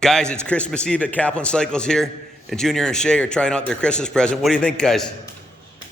Guys, it's Christmas Eve at Kaplan Cycles here, and Junior and Shay are trying out their Christmas present. What do you think, guys?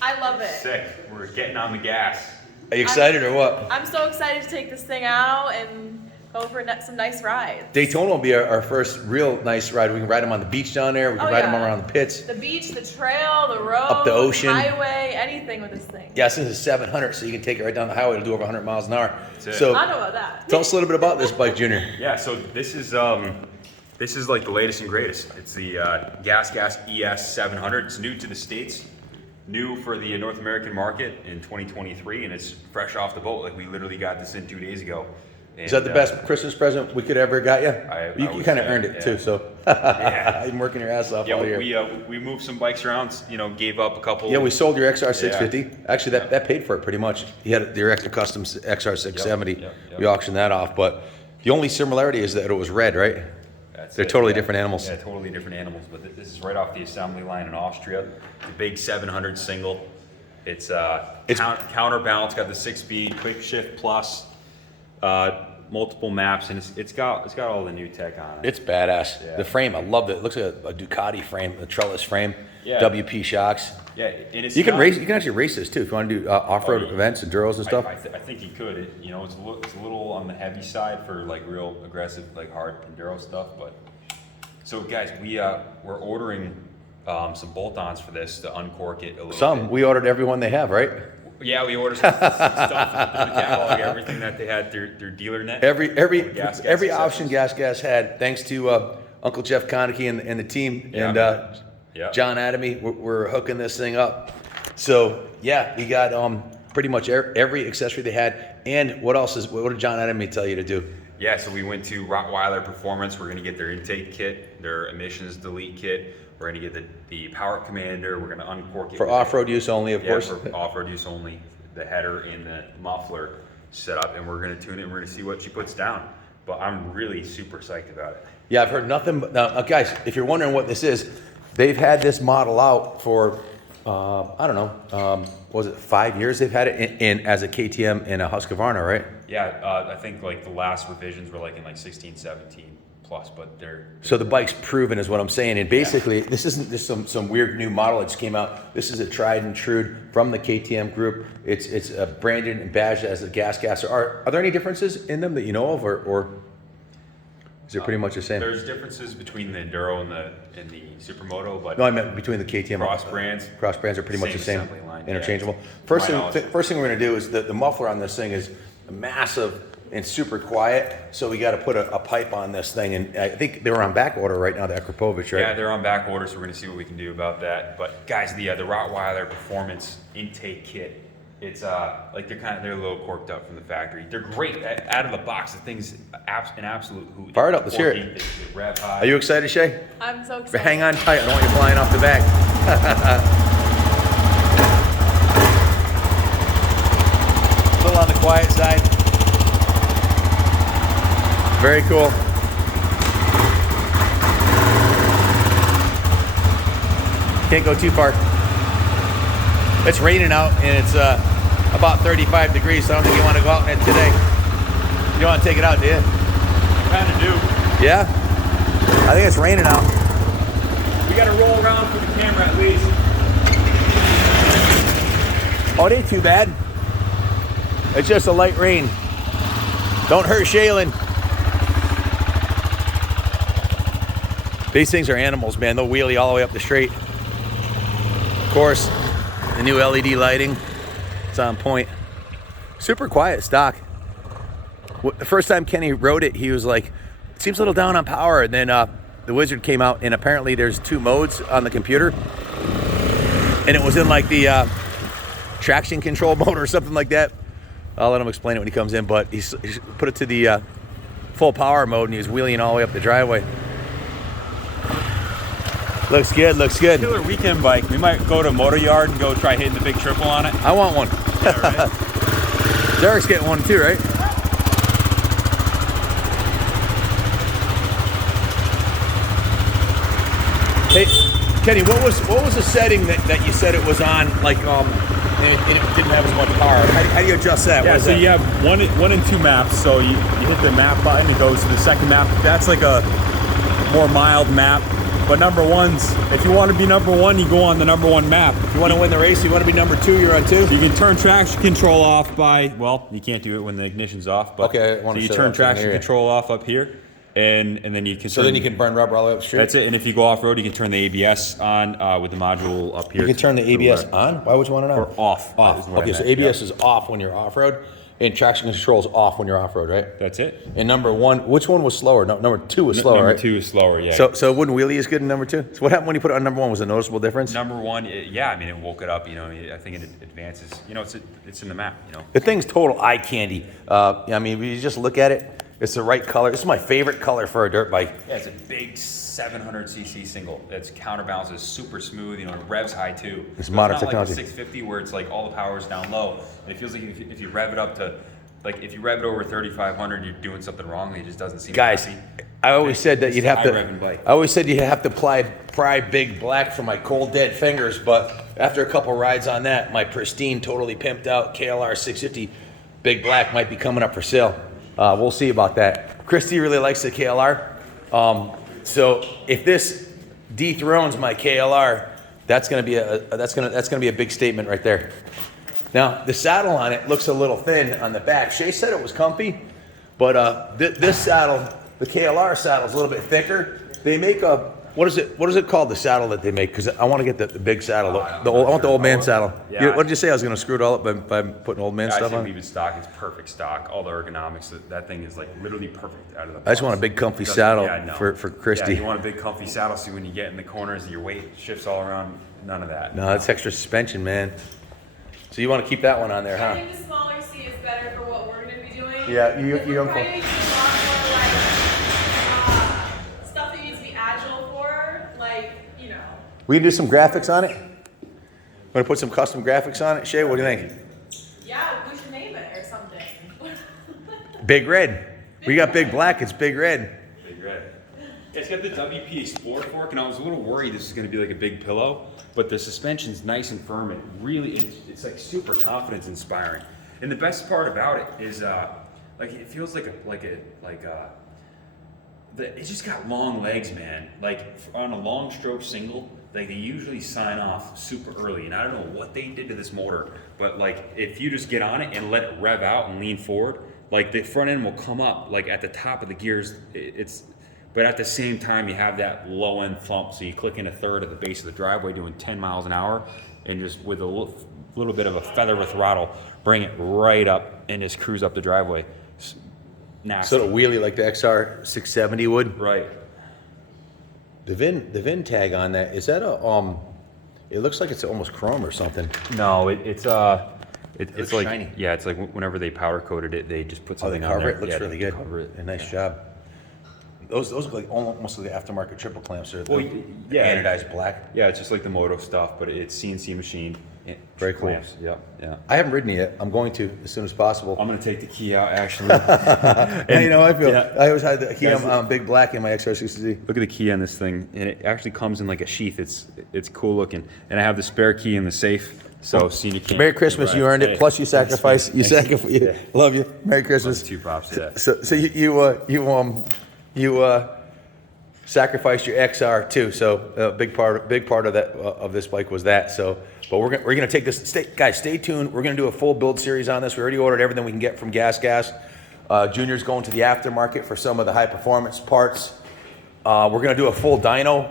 I love it. Sick. We're getting on the gas. Are you excited or what? I'm so excited to take this thing out and go for some nice rides. Daytona will be our first real nice ride. We can ride them on the beach down there. We can ride them around the pits. The beach, the trail, the road, up the ocean, highway, anything with this thing. Yeah, since it's 700, so you can take it right down the highway to do over 100 miles an hour. That's it. So I know about that. Tell us a little bit about this bike, Junior. Yeah, so this is like the latest and greatest. It's the Gasgas ES 700. It's new to the States, new for the North American market in 2023, and it's fresh off the boat. Like, we literally got this in 2 days ago. And, is that the best Christmas present we could ever got you? You kind of earned it too, so you've been working your ass off all year. We moved some bikes around, gave up a couple. Yeah, we sold your XR 650. Actually, that paid for it pretty much. You had your extra custom XR 670. We auctioned that off, but the only similarity is that it was red, right? They're totally different animals. Yeah, totally different animals. But this is right off the assembly line in Austria. The big 700 single. It's counterbalance, got the 6-speed, quick shift plus, multiple maps, and it's got all the new tech on it. It's badass. Yeah. The frame, I love it. It looks like a Ducati frame, a trellis frame. Yeah. WP shocks. Yeah, and you can actually race this too if you want to do off-road events, enduros and stuff. I think you could. It's a little on the heavy side for like real aggressive, like hard enduro stuff. But so guys, we're ordering some bolt-ons for this to uncork it a little bit. We ordered everyone they have, right? Yeah, we ordered some stuff through the catalog, everything that they had through dealer net. Every option Gasgas had, thanks to Uncle Jeff Konecki and the team, and John Adamy, we're hooking this thing up. So yeah, we got pretty much every accessory they had. And what did John Adamy tell you to do? Yeah, so we went to Rottweiler Performance. We're gonna get their intake kit, their emissions delete kit. We're gonna get the power commander. We're gonna uncork it for off-road use only, of course. For off-road use only. The header and the muffler set up, and we're gonna tune it. And we're gonna see what she puts down. But I'm really super psyched about it. Yeah, I've heard nothing but now, guys. If you're wondering what this is, they've had this model out for I don't know, was it 5 years? They've had it in as a KTM and a Husqvarna, right? Yeah, I think like the last revisions were like in like 16, 17 plus, but they're so the bike's proven is what I'm saying. And basically, this isn't just some weird new model that just came out. This is a tried and true from the KTM group. It's branded and badged as a Gasgas. Are there any differences in them that you know of, or is it pretty much the same? There's differences between the Enduro and the Supermoto, but no, I meant between the KTM cross brands. Cross brands are pretty much the same, interchangeable. Yeah. First thing we're gonna do is the muffler on this thing is massive and super quiet, so we got to put a pipe on this thing, and I think they're on back order right now, the Akrapovic, right? Yeah, they're on back order, so we're gonna see what we can do about that. But guys, the Rottweiler Performance intake kit, it's like they're a little corked up from the factory. They're great out of the box. The thing's an absolute hoot. Fire it up, let's hear it. Rev high. Are you excited, Shay? I'm so excited. Hang on tight, I don't want you flying off the back. A little on the quiet side. Very cool. Can't go too far. It's raining out and it's about 35 degrees, so I don't think you want to go out in it today. You don't want to take it out, do you? I kind of do. Yeah? I think it's raining out. We got to roll around for the camera at least. Oh, it ain't too bad. It's just a light rain. Don't hurt Shaelyn. These things are animals, man. They'll wheelie all the way up the straight. Of course, the new LED lighting, it's on point. Super quiet stock. The first time Kenny rode it, he was like, it seems a little down on power. And then the Wizard came out, and apparently there's 2 modes on the computer. And it was in like the traction control mode or something like that. I'll let him explain it when he comes in, but he put it to the full power mode, and he was wheeling all the way up the driveway. Looks good, looks good. Killer weekend bike. We might go to Motor Yard and go try hitting the big triple on it. I want one. Yeah, right? Derek's getting one too, right? Hey, Kenny, what was the setting that you said it was on? Like, and it didn't have as much power. How do you adjust that? Yeah, so you have one and two maps. So you hit the map button, it goes to the second map. That's like a more mild map. But number ones, if you want to be number one, you go on the number one map. If you want to win the race, you want to be number 2, you're on 2. You can turn traction control off by, well, you can't do it when the ignition's off. But Okay, I want so to you show turn that traction here. control off up here, and then you can. So then you can burn rubber all the way up the street? That's it. And if you go off road, you can turn the ABS on with the module up here. You can turn the to ABS where- on? Why would you want it on? Or off. Off. is what I Okay, so meant, ABS yeah. is off when you're off-road, and traction control is off when you're off-road, right? That's it. And number 1, which one was slower? No, number 2 was slower, Number right? 2 is slower, yeah. So wouldn't wheelie as good in number 2? So what happened when you put it on number 1? Was a noticeable difference? Number 1, yeah, I mean, it woke it up, I think it advances. It's in the map, The thing's total eye candy. I mean, if you just look at it, it's the right color. This is my favorite color for a dirt bike. Yeah, it's a big 700cc single. Its counterbalance is super smooth. It revs high too. It's So modern it's not technology. like the 650 where it's like all the power's down low. And it feels like if you rev it up to, like if you rev it over 3,500, you're doing something wrong. It just doesn't seem Guys, happy. I always said that It's you'd have to. high revving bike. I always said you'd have to pry big black for my cold dead fingers, but after a couple rides on that, my pristine, totally pimped out KLR 650 big black might be coming up for sale. We'll see about that. Christy really likes the KLR, so if this dethrones my KLR, that's gonna be a big statement right there. Now the saddle on it looks a little thin on the back. Shay said it was comfy, but this saddle, the KLR saddle, is a little bit thicker. They make a what is it called, the saddle that they make? Because I want to get the big saddle. I want the old man saddle. Yeah. What did you say? I was going to screw it all up by putting old man I stuff say on. leave it stock. It's perfect stock. All the ergonomics. That thing is like literally perfect out of the box. I just want a big comfy Doesn't- saddle yeah, no. for Christy. Yeah, you want a big comfy saddle so when you get in the corners, your weight shifts all around. None of that. No, that's extra suspension, man. So you want to keep that one on there, I huh? think the smaller seat is better for what we're going to be doing. Yeah, you If we're don't. trying to do a lot more like stuff that needs to be agile for, like, We can do some graphics on it. Want to put some custom graphics on it, Shay? What do you think? yeah, we should name it or something. Big red. We got big black. It's big red. Big red. It's got the WP Explorer fork, and I was a little worried this is going to be like a big pillow, but the suspension's nice and firm. It really, it's like super confidence inspiring. And the best part about it is, like it feels it's just got long legs, man. Like on a long stroke single, like they usually sign off super early, and I don't know what they did to this motor, but like if you just get on it and let it rev out and lean forward, like the front end will come up like at the top of the gears. But at the same time, you have that low end thump, so you click in a third at the base of the driveway doing 10 miles an hour, and just with a little bit of a feather with throttle, bring it right up and just cruise up the driveway. Nasty. Sort of wheelie like the XR 670 would. Right. The VIN tag on that, is that a it looks like it's almost chrome or something. No, it's looks like shiny. yeah, it's like whenever they powder coated it, they just put Oh, they something on cover there. it. Looks Yeah, really they good. cover it. A nice job. Those look like almost like the aftermarket triple clamps or Well, the yeah. anodized black. Yeah, it's just like the moto stuff, but it's CNC machined. Very cool. Clamps. Yep. Yeah. I haven't ridden it yet. I'm going to as soon as possible. I'm gonna take the key out actually. And you know, I feel yeah. I always had the key Guys, on big black in my XR60Z. Look at the key on this thing, and it actually comes in like a sheath. It's cool looking, and I have the spare key in the safe. So senior can't. Merry Christmas, you earned it. Plus you sacrifice. You sacrifice. Yeah. Love you. Merry Christmas. Two props. Yeah. So you sacrificed your XR too. So a big part of that of this bike was that. So, but we're gonna take this. Guys, stay tuned. We're gonna do a full build series on this. We already ordered everything we can get from Gasgas. Junior's going to the aftermarket for some of the high performance parts. We're gonna do a full dyno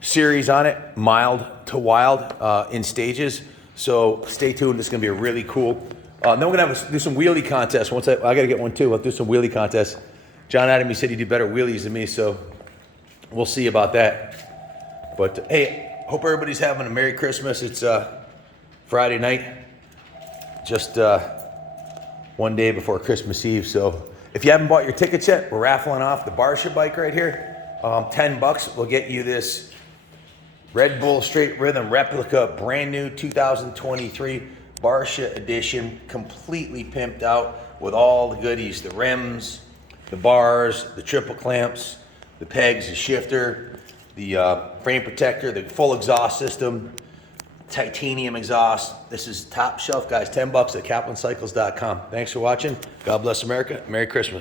series on it, mild to wild, in stages. So stay tuned. It's gonna be a really cool. Then we're gonna do some wheelie contests. Once I gotta get one too. I'll do some wheelie contests. John Adam, he said you do better wheelies than me, so we'll see about that. But hey, hope everybody's having a Merry Christmas. It's Friday night, just one day before Christmas Eve. So if you haven't bought your tickets yet, we're raffling off the Barsha bike right here. $10 will get you this Red Bull Straight Rhythm replica, brand new 2023 Barsha edition, completely pimped out with all the goodies, the rims, the bars, the triple clamps, the pegs, the shifter, the frame protector, the full exhaust system, titanium exhaust. This is top shelf, guys. $10 at kaplancycles.com. Thanks for watching. God bless America. Merry Christmas.